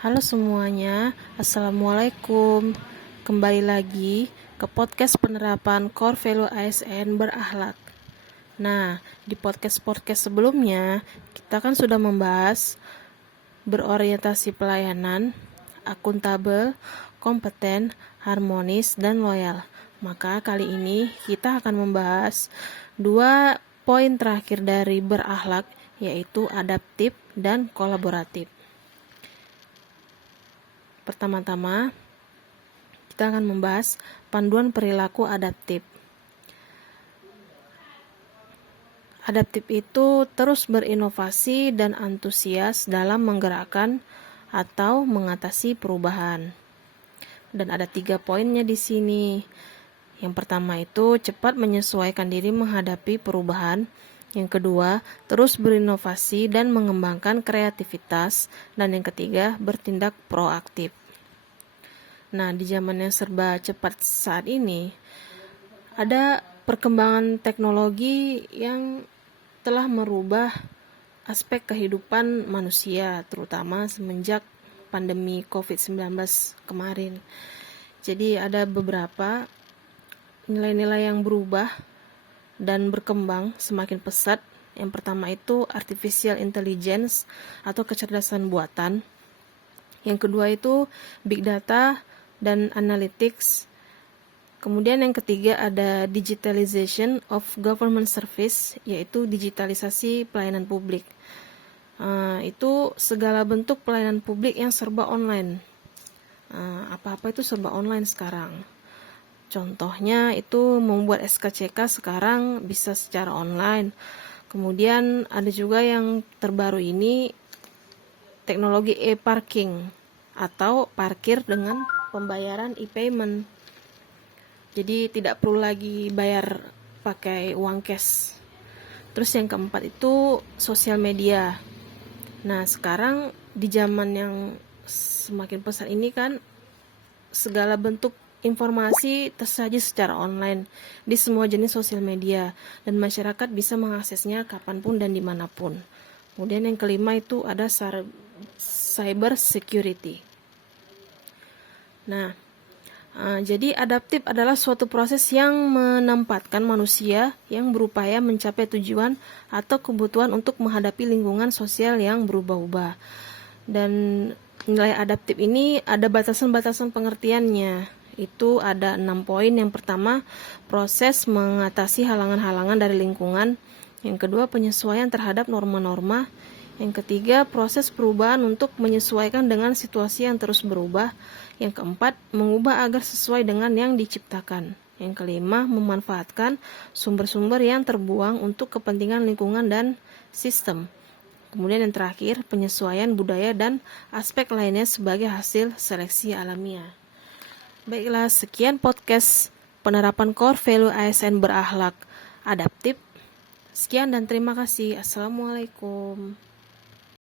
Halo semuanya, Assalamualaikum. Kembali lagi ke podcast penerapan Core Value ASN berakhlak. Nah, di podcast-podcast sebelumnya, kita kan sudah membahas berorientasi pelayanan, akuntabel, kompeten, harmonis, dan loyal. Maka kali ini kita akan membahas 2 poin terakhir dari berakhlak, yaitu adaptif dan kolaboratif. Pertama-tama, kita akan membahas panduan perilaku adaptif. Adaptif itu terus berinovasi dan antusias dalam menggerakkan atau mengatasi perubahan. Dan ada 3 poinnya di sini. Yang pertama itu cepat menyesuaikan diri menghadapi perubahan. Yang kedua, terus berinovasi dan mengembangkan kreativitas. Dan yang ketiga, bertindak proaktif. Nah, di zaman yang serba cepat saat ini, ada perkembangan teknologi yang telah merubah aspek kehidupan manusia, terutama semenjak pandemi COVID-19 kemarin. Jadi ada beberapa nilai-nilai yang berubah dan berkembang semakin pesat. Yang pertama itu artificial intelligence atau kecerdasan buatan. Yang kedua itu big data dan analytics. Kemudian yang ketiga ada digitalization of government service, yaitu digitalisasi pelayanan publik. Itu segala bentuk pelayanan publik yang serba online. Apa-apa itu serba online sekarang. Contohnya itu membuat SKCK sekarang bisa secara online. Kemudian ada juga yang terbaru ini teknologi e-parking atau parkir dengan pembayaran e-payment. Jadi tidak perlu lagi bayar pakai uang cash. Terus yang keempat itu sosial media. Nah, sekarang di zaman yang semakin pesat ini kan segala bentuk informasi tersaji secara online di semua jenis sosial media dan masyarakat bisa mengaksesnya kapanpun dan dimanapun. Kemudian yang kelima itu ada cyber security. Nah, jadi adaptif adalah suatu proses yang menempatkan manusia yang berupaya mencapai tujuan atau kebutuhan untuk menghadapi lingkungan sosial yang berubah-ubah. Dan nilai adaptif ini ada batasan-batasan pengertiannya. Itu ada 6 poin. Yang pertama, proses mengatasi halangan-halangan dari lingkungan. Yang kedua, penyesuaian terhadap norma-norma. Yang ketiga, proses perubahan untuk menyesuaikan dengan situasi yang terus berubah. Yang keempat, mengubah agar sesuai dengan yang diciptakan. Yang kelima, memanfaatkan sumber-sumber yang terbuang untuk kepentingan lingkungan dan sistem. Kemudian yang terakhir, penyesuaian budaya dan aspek lainnya sebagai hasil seleksi alamiah. Baiklah, sekian podcast penerapan core value ASN berakhlak adaptif. Sekian dan terima kasih. Assalamualaikum.